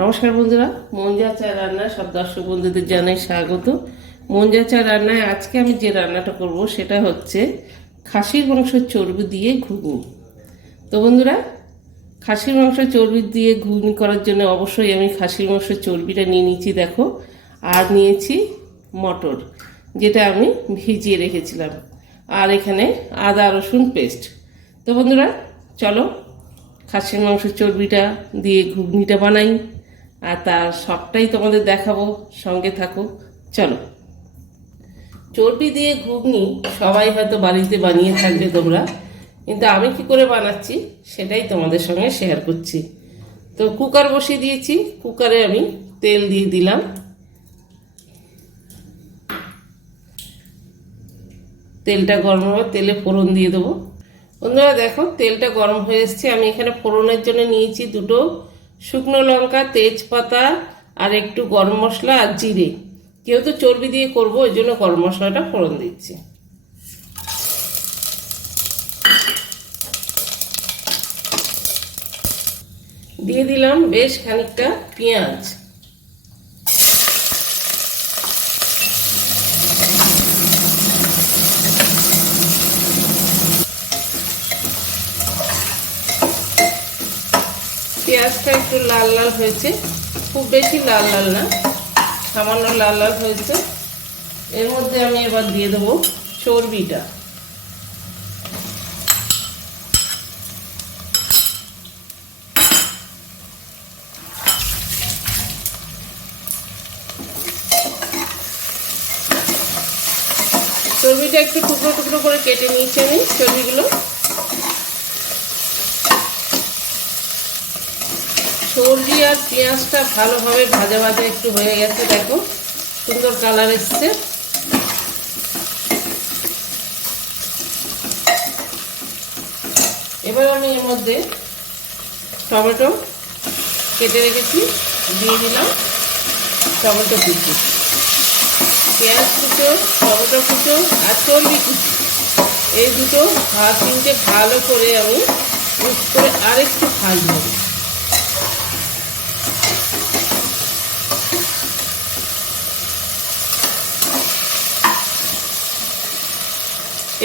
নমস্কার বন্ধুরা, মঞ্জা চা রান্নায় সব দর্শক বন্ধুদের জানাই স্বাগত। মঞ্জা চা রান্নায় আজকে আমি যে রান্নাটা করব সেটা হচ্ছে খাসির মাংসের চর্বি দিয়ে ঘুগনি। তো বন্ধুরা, খাসির মাংসের চর্বি দিয়ে ঘুগনি করার জন্য অবশ্যই আমি খাসির মাংসের চর্বিটা নিয়ে নিয়েছি, দেখো। আর নিয়েছি মটর, যেটা আমি ভিজিয়ে রেখেছিলাম। আর এখানে আদা রসুন পেস্ট। তো বন্ধুরা, চলো খাসির মাংসের চর্বিটা দিয়ে ঘুগনিটা বানাই, আর তার সবটাই তোমাদের দেখাবো, সঙ্গে থাকো। চলো। চর্বি দিয়ে ঘুগনি সবাই হয়তো বাড়িতে বানিয়ে থাকবে তোমরা, কিন্তু আমি কি করে বানাচ্ছি সেটাই তোমাদের সঙ্গে শেয়ার করছি। তো কুকার বসিয়ে দিয়েছি, কুকারে আমি তেল দিয়ে দিলাম। তেলটা গরম হবে, তেলে ফোড়ন দিয়ে দেবো। বন্ধুরা দেখো, তেলটা গরম হয়ে এসছে। আমি এখানে ফোড়নের জন্য নিয়েছি দুটো শুকনো লঙ্কা, তেজপাতা, আর একটু গরম মশলা আর জিরে। যেহেতু চর্বি দিয়ে করবো, ওই জন্য গরম মশলাটা ফোড়ন দিচ্ছি। দিয়ে দিলাম বেশ খানিকটা পেঁয়াজ। পেঁয়াজটা একটু লাল লাল হয়েছে, খুব বেশি লাল লাল না, সামান্য লাল লাল হয়েছে। এর মধ্যে আমি এবার দিয়ে দেবো চর্বিটা। চর্বিটা একটু টুকরো টুকরো করে কেটে নিয়েছি আমি চর্বিগুলো। চর্বি আর পেঁয়াজটা ভালোভাবে ভাজা ভাজা একটু হয়ে গেছে, দেখো সুন্দর কালার এসছে। এবার আমি এর মধ্যে টমেটো কেটে রেখেছি দিয়ে দিলাম। টমেটো কুচি, পেঁয়াজ কুচো, টমেটো কুচো আর চর্বি কুচি, এই দুটো তিনটে ভালো করে আমি মিক্স করে আরেকটু ভাজবো।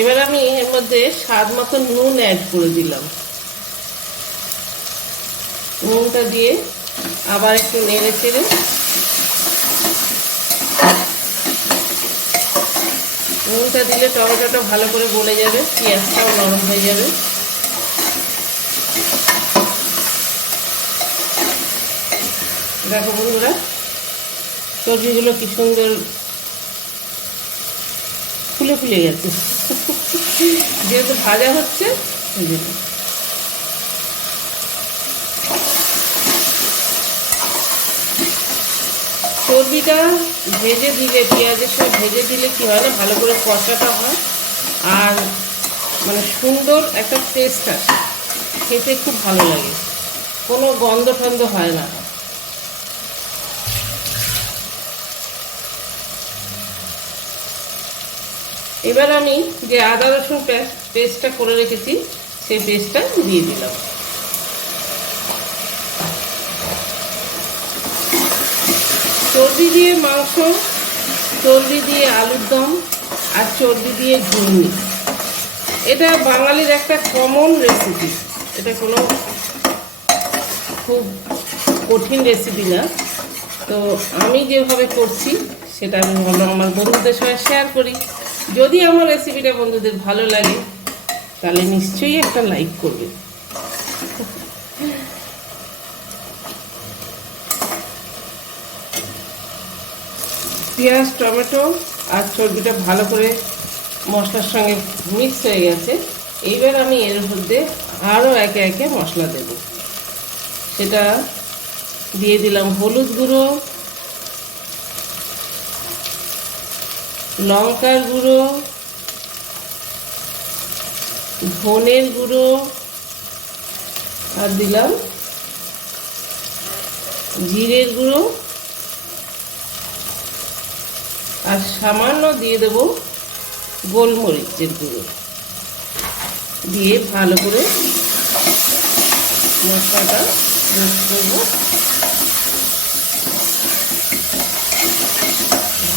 এবার আমি এর মধ্যে স্বাদ মতো নুন অ্যাড করে দিলাম। নুনটা দিয়ে আবার একটু নেড়ে চেড়ে, নুনটা দিলে টমেটোটা ভালো করে গলে যাবে, পেঁয়াজটাও নরম হয়ে যাবে। দেখো বন্ধুরা, সবজিগুলো কি সুন্দর ফুলে ফুলে গেছে, যেহেতু ভাজা হচ্ছে। চর্বিটা ভেজে দিলে, পেঁয়াজের সঙ্গে ভেজে দিলে কি হয় না, ভালো করে কষাটা হয় আর মানে সুন্দর একটা টেস্ট আসে, খেতে খুব ভালো লাগে, কোনো গন্ধ টন্ধ হয় না। এবার আমি যে আদা রসুন পেস্টটা করে রেখেছি সেই পেস্টটা দিয়ে দিলাম। চর্বি দিয়ে মাংস, চর্বি দিয়ে আলুর দম আর চর্বি দিয়ে ঘুগনি, এটা বাঙালির একটা কমন রেসিপি। এটা কোনো খুব কঠিন রেসিপি না। তো আমি যেভাবে করছি সেটা আমি ভাবলাম আমার বন্ধুদের সঙ্গে শেয়ার করি। যদি আমার রেসিপিটা বন্ধুদের ভালো লাগে তাহলে নিশ্চয়ই একটা লাইক করবে। পেঁয়াজ, টমেটো আর চর্বিটা ভালো করে মশলার সঙ্গে মিক্স হয়ে গেছে। এইবার আমি এর মধ্যে আরও একে একে মশলা দেব। সেটা দিয়ে দিলাম হলুদ গুঁড়ো, লঙ্কার গুঁড়ো, ধনের গুঁড়ো, আর দিলাম জিরের গুঁড়ো, আর সামান্য দিয়ে দেব গোলমরিচের গুঁড়ো। দিয়ে ভালো করে মশলাটা মিক্স করব।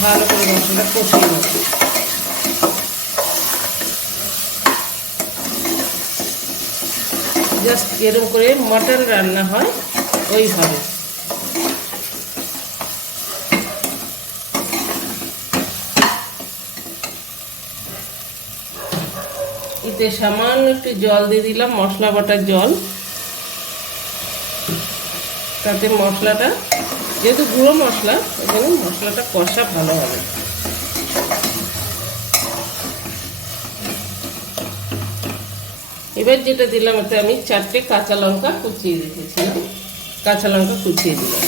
ভালো করে মশলাটা কষিয়ে নেব। জাস্ট এরকম করে মটন রান্না হয় ওইভাবে। এতে সামান্য একটু জল দিয়ে দিলাম, মশলা বাটার জল, তাতে মশলাটা যেহেতু গুঁড়ো মশলা ওই জন্য মশলাটা কষা ভালো হবে। এবার যেটা দিলাম এতে আমি 4টে কাঁচা লঙ্কা কুচিয়ে রেখেছিলাম, কাঁচা লঙ্কা কুচিয়ে দিলাম।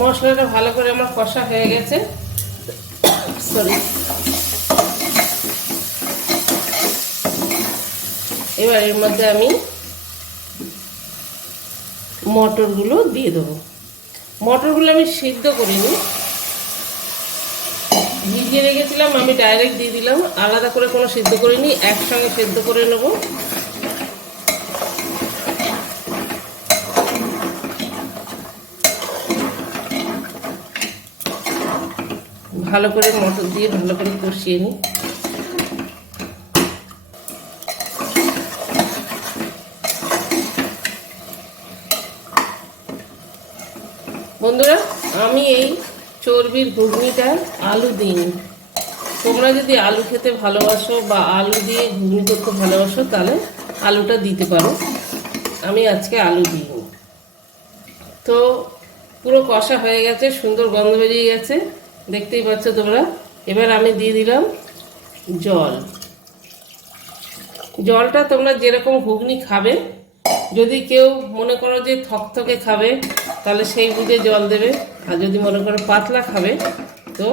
মশলাটা ভালো করে আমার কষা হয়ে গেছে। সরি, এবার এর মধ্যে আমি মটরগুলো দিয়ে দেবো। মটরগুলো আমি সিদ্ধ করিনি, ভিজিয়ে রেখেছিলাম, আমি ডাইরেক্ট দিয়ে দিলাম, আলাদা করে কোনো সিদ্ধ করিনি, একসঙ্গে সিদ্ধ করে নেব। ভালো করে মটর দিয়ে ভালো করে কষিয়ে নিই। বন্ধুরা, আমি এই চর্বির ঘুগনিটা আলু দিইনি। তোমরা যদি আলু খেতে ভালোবাসো বা আলু দিয়ে ঘুগনি করতে ভালোবাসো তাহলে আলুটা দিতে পারো, আমি আজকে আলু দিইনি। তো পুরো কষা হয়ে গেছে, সুন্দর গন্ধ বেরিয়ে গেছে, দেখতেই পাচ্ছ তোমরা। এবার আমি দিয়ে দিলাম জল। জলটা তোমরা যেরকম ঘুগনি খাবে, যদি কেউ মনে করো যে থকথকে খাবে তাহলে সেই বুঝে জল দেবে, আর যদি মনে করো পাতলা খাবে তো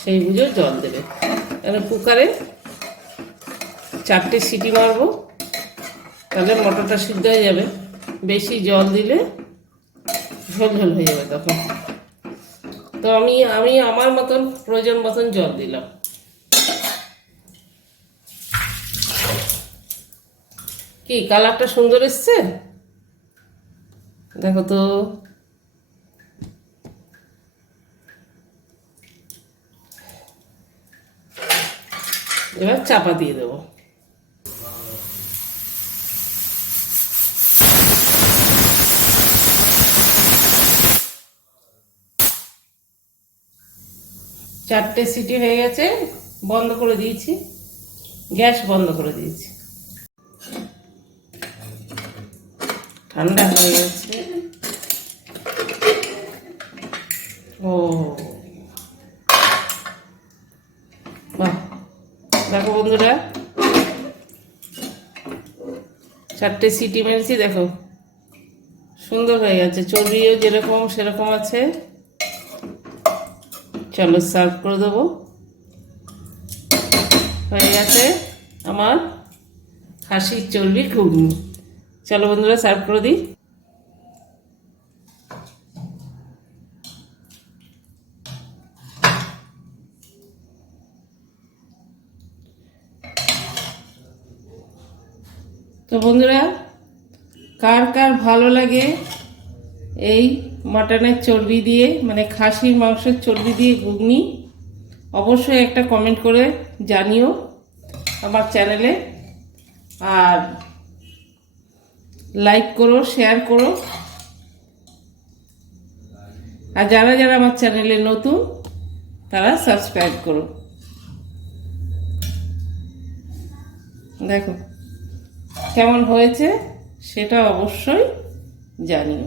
সেই বুঝে জল দেবে। এবার কুকারে 4টে সিটি মারবো, তাহলে মটরটা সিদ্ধ হয়ে যাবে। বেশি জল দিলে ঝোল ঝোল হয়ে যাবে তখন। তো আমি আমার মতন প্রয়োজন মতন জল দিলাম। কি কালারটা সুন্দর এসছে দেখো তো। এবার চাপা দিয়ে দেবো। চারটে সিটি হয়ে গেছে, বন্ধ করে দিয়েছি, গ্যাস বন্ধ করে দিয়েছি। ঠান্ডা হয়ে গেছে। ও বাহ, দেখো বন্ধুরা, 4টে সিটি মেরেছি, দেখো সুন্দর হয়ে গেছে, চর্বিও যেরকম সেরকম আছে। চলো সার্ভ করে দেবো। হয়ে গেছে আমার খাসির চর্বির ঘুগনি। চলো বন্ধুরা সার্ভ করে দিই। তো বন্ধুরা, কার কার ভালো লাগে এই মাটনের চর্বি দিয়ে, মানে খাসির মাংসের চর্বি দিয়ে ঘুগনি, অবশ্যই একটা কমেন্ট করে জানিও আমার চ্যানেলে, আর লাইক করো, শেয়ার করো, আর যারা যারা আমার চ্যানেলে নতুন তারা সাবস্ক্রাইব করো। দেখো কেমন হয়েছে সেটা অবশ্যই জানিও।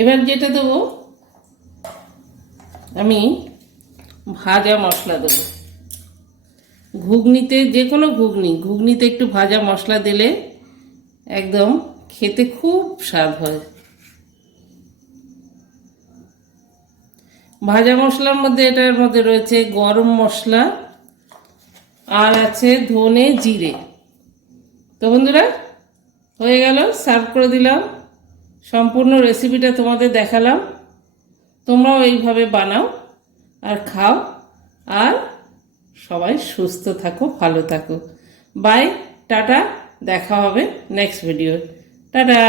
এবার যেটা দেবো আমি ভাজা মশলা দেবো। ঘুগনিতে, যে কোনো ঘুগনিতে একটু ভাজা মশলা দিলে একদম খেতে খুব স্বাদ হয়। ভাজা মশলার মধ্যে এটার মধ্যে রয়েছে গরম মশলা আর আছে ধনে জিরে। তো বন্ধুরা হয়ে গেল, সার্ভ করে দিলাম। সম্পূর্ণ রেসিপিটা তোমাদের দেখালাম। তোমরাও এইভাবে বানাও আর খাও, আর সবাই সুস্থ থাকো, ভালো থাকো। বাই, টাটা, দেখা হবে নেক্সট ভিডিও। টাটা।